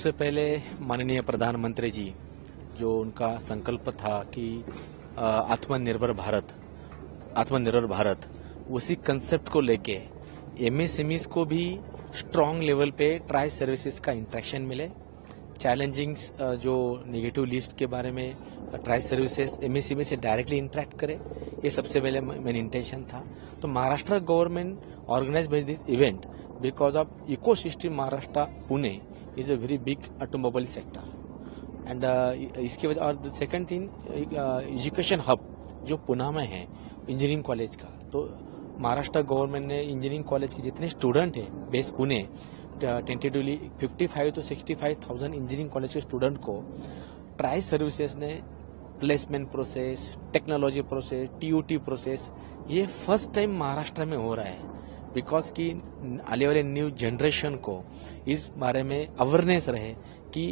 सबसे पहले माननीय प्रधानमंत्री जी, जो उनका संकल्प था कि आत्मनिर्भर भारत, उसी कंसेप्ट को लेके एमएसएमईज को भी स्ट्रांग लेवल पे ट्राई सर्विसेज का इंट्रैक्शन मिले। चैलेंजिंग जो नेगेटिव लिस्ट के बारे में ट्राई सर्विसेज एमएसएमई से डायरेक्टली इंटरेक्ट करे, ये सबसे पहले मेन इंटेंशन था। तो Maharashtra government organise this event because of ecosystem Maharashtra Pune is a very big automobile sector and इसकी वजह और सेकंड थिंग एजुकेशन हब जो पुणे में है इंजीनियरिंग कॉलेज का, तो महाराष्ट्र गवर्नमेंट ने इंजीनियरिंग कॉलेज के जितने स्टूडेंट हैं base Pune tentatively 55 to 65,000 engineering college के स्टूडेंट को ट्राई सर्विसेज ने placement process, technology process, TUT process, ये फर्स्ट टाइम महाराष्ट्र में हो रहा है बिकॉज कि आने वाले न्यू जनरेशन को इस बारे में अवेयरनेस रहे कि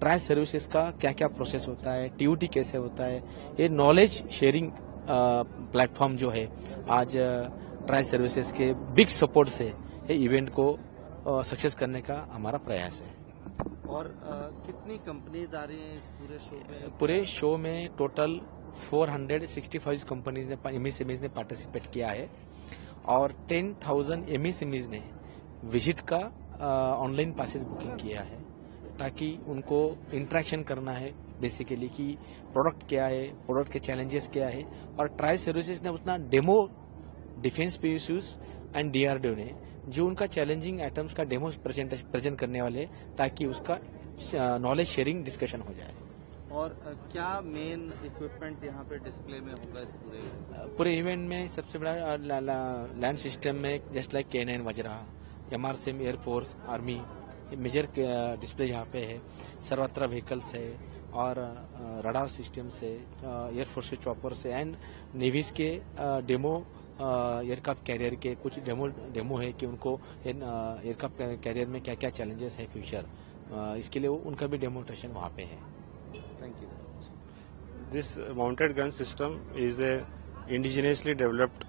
ट्राई सर्विसेज का क्या क्या प्रोसेस होता है, टीयूटी कैसे होता है। ये नॉलेज शेयरिंग प्लेटफॉर्म जो है आज ट्राई सर्विसेज के बिग सपोर्ट से ये इवेंट को सक्सेस करने का हमारा प्रयास है। और कितनी कंपनीज आ रही हैं इस पूरे शो में? पूरे शो में टोटल 465 कंपनीज ने एमएसएमईज ने पार्टिसिपेट किया है और 10,000 एमएसएमईज ने विजिट का ऑनलाइन पासेज बुकिंग किया है ताकि उनको इंटरेक्शन करना है बेसिकली कि प्रोडक्ट क्या है, प्रोडक्ट के चैलेंजेस क्या है। और ट्राई सर्विसेज ने उतना demo defence PSUs and DRDO ने जो उनका चैलेंजिंग आइटम्स का डेमो प्रेजेंट करने वाले ताकि उसका नॉलेज शेयरिंग डिस्कशन हो जाए। और क्या मेन इक्विपमेंट यहाँ पे डिस्प्ले में होगा इस पूरे इवेंट में? सबसे बड़ा लैंड सिस्टम में just like K9 Vajra, MRCM, air force, army, major display यहाँ पे है। सर्वत्र व्हीकल्स है और रडार सिस्टम से, एयरफोर्स के चॉपर से एंड नेवीज के डेमो एयरक्राफ्ट कैरियर के कुछ डेमो है कि उनको एयरक्राफ्ट कैरियर में क्या क्या चैलेंजेस है फ्यूचर, इसके लिए उनका भी डेमोन्स्ट्रेशन वहाँ पे है। Thank you. This mounted gun system is a indigenously developed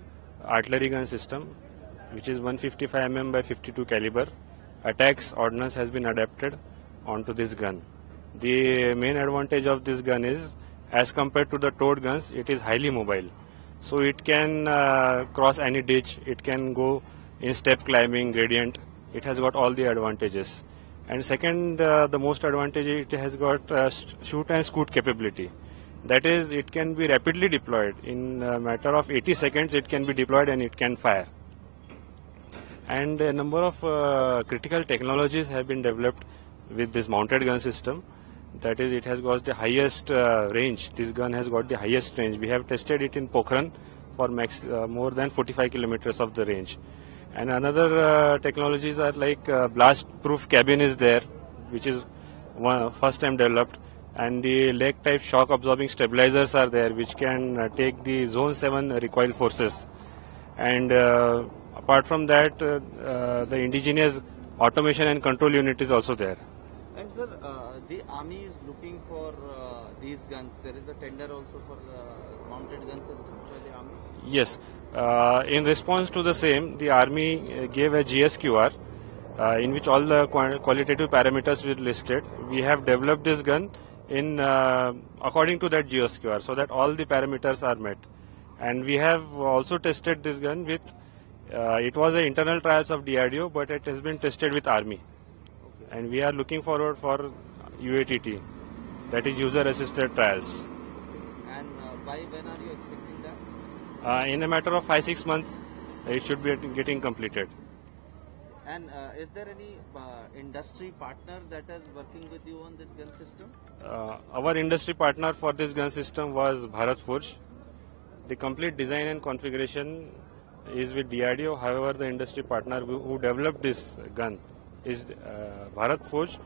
artillery gun system which is 155 mm by 52 caliber. Attacks ordnance has been adapted onto this gun. The main advantage of this gun is, as compared to the towed guns, it is highly mobile. So it can cross any ditch, it can go in step climbing, gradient. It has got all the advantages. And second, the most advantage, it has got shoot and scoot capability. That is, it can be rapidly deployed. In a matter of 80 seconds, it can be deployed and it can fire. And a number of critical technologies have been developed with this mounted gun system. That is, it has got the highest range. This gun has got the highest range. We have tested it in Pokhran for more than 45 kilometers of the range. And another technologies are like blast-proof cabin is there, which is first time developed, and the leg-type shock-absorbing stabilizers are there, which can take the Zone 7 recoil forces. And apart from that, the indigenous automation and control unit is also there. And sir, the army is looking for these guns. There is a tender also for mounted gun systems for the army? Yes. In response to the same, the army gave a GSQR in which all the qualitative parameters were listed. We have developed this gun in according to that GSQR, so that all the parameters are met. And we have also tested this gun with, it was an internal trials of DRDO, but it has been tested with army. Okay. And we are looking forward for UATT, that is user assisted trials. And by when are you expecting that? In a matter of 5-6 months, it should be getting completed. And is there any industry partner that is working with you on this gun system? Our industry partner for this gun system was Bharat Forge. The complete design and configuration is with DRDO. However, the industry partner who developed this gun is Bharat Forge.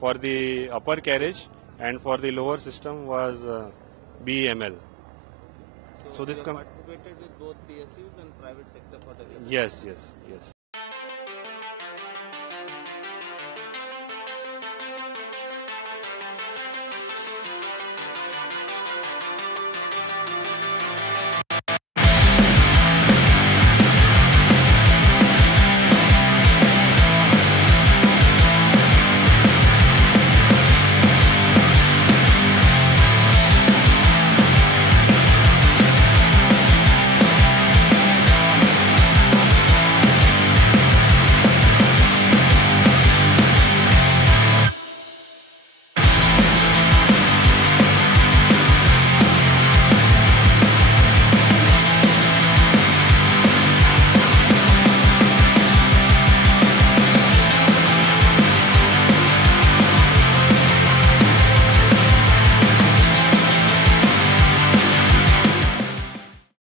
For the upper carriage and for the lower system was BEML. So this participated with both PSUs and private sector for development? Yes.